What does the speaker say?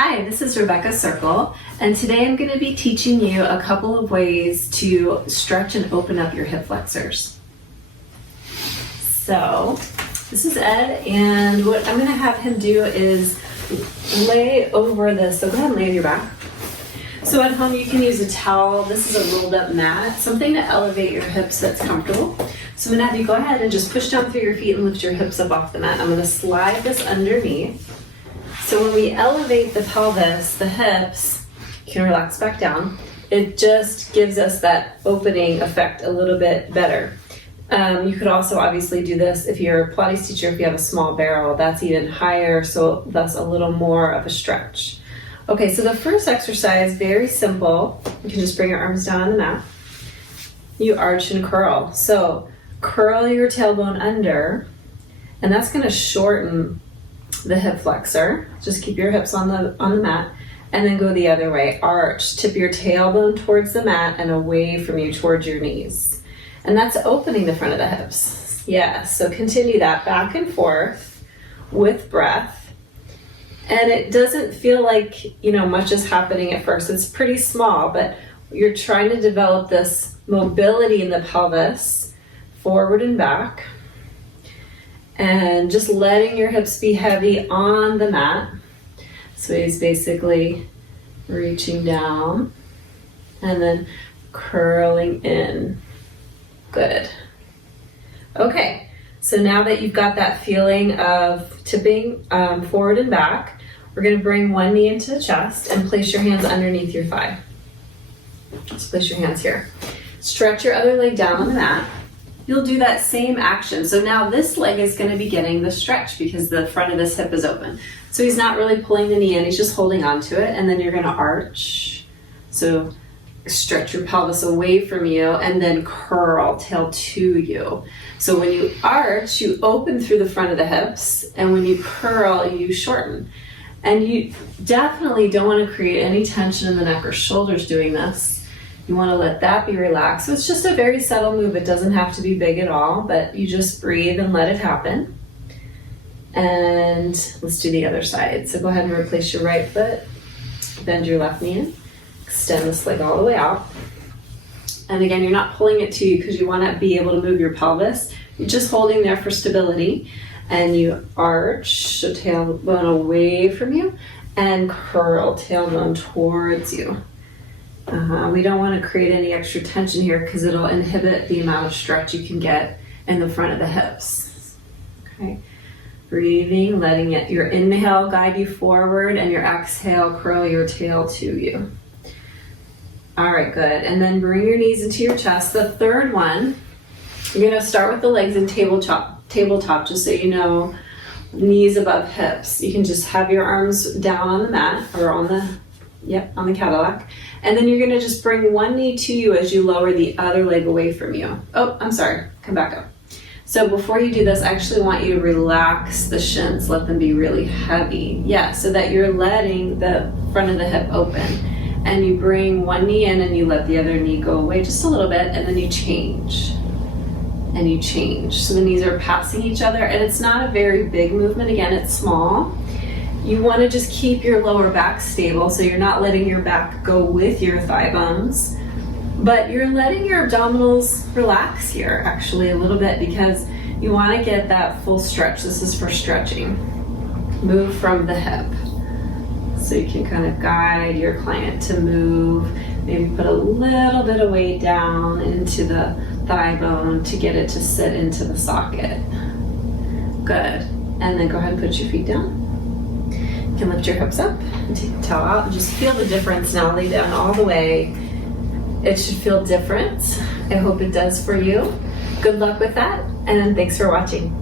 Hi, this is Rebecca Sirkel, and today I'm going to be teaching you a couple of ways to stretch and open up your hip flexors. So, this is Ed, and what I'm going to have him do is lay over this. So go ahead and lay on your back. So at home you can use a towel. This is a rolled up mat, something to elevate your hips that's comfortable. So I'm going to have you go ahead and just push down through your feet and lift your hips up off the mat. I'm going to slide this underneath. So when we elevate the pelvis, the hips, you can relax back down. It just gives us that opening effect a little bit better. You could also obviously do this if you're a Pilates teacher, if you have a small barrel, that's even higher, so that's a little more of a stretch. Okay, so the first exercise, very simple. You can just bring your arms down on the mat. You arch and curl. So curl your tailbone under, and that's gonna shorten the hip flexor. Just keep your hips on the mat, and then go the other way. Arch, tip your tailbone towards the mat and away from you towards your knees. And that's opening the front of the hips. Yeah, so continue that back and forth with breath. And it doesn't feel like, much is happening at first. It's pretty small, but you're trying to develop this mobility in the pelvis, forward and back. And just letting your hips be heavy on the mat. So he's basically reaching down and then curling in. Good. Okay, so now that you've got that feeling of tipping forward and back, we're going to bring one knee into the chest and place your hands underneath your thigh. Just place your hands here. Stretch your other leg down on the mat. You'll do that same action. So now this leg is going to be getting the stretch because the front of this hip is open. So he's not really pulling the knee in, he's just holding on to it, and then you're going to arch. So stretch your pelvis away from you and then curl tail to you. So when you arch, you open through the front of the hips, and when you curl, you shorten. And you definitely don't want to create any tension in the neck or shoulders doing this. You want to let that be relaxed. So it's just a very subtle move. It doesn't have to be big at all, but you just breathe and let it happen. And let's do the other side. So go ahead and replace your right foot. Bend your left knee in. Extend this leg all the way out. And again, you're not pulling it to you because you want to be able to move your pelvis. You're just holding there for stability. And you arch, so tailbone away from you, and curl tailbone towards you. We don't want to create any extra tension here because it'll inhibit the amount of stretch you can get in the front of the hips. Okay, breathing, letting your inhale guide you forward, and your exhale curl your tail to you. All right, good. And then bring your knees into your chest. The third one, you're going to start with the legs in tabletop, just so you know, knees above hips. You can just have your arms down on the mat or on the Cadillac. And then you're going to just bring one knee to you as you lower the other leg away from you. Oh, I'm sorry. Come back up. So before you do this, I actually want you to relax the shins. Let them be really heavy. Yeah, so that you're letting the front of the hip open. And you bring one knee in and you let the other knee go away just a little bit, and then you change. And you change. So the knees are passing each other, and it's not a very big movement. Again, it's small. You want to just keep your lower back stable, so you're not letting your back go with your thigh bones, but you're letting your abdominals relax here actually a little bit because you want to get that full stretch. This is for stretching. Move from the hip. So you can kind of guide your client to move, maybe put a little bit of weight down into the thigh bone to get it to sit into the socket. Good. And then go ahead and put your feet down. You can lift your hips up and take the towel out and just feel the difference now. Lay down all the way. It should feel different. I hope it does for you. Good luck with that, and thanks for watching.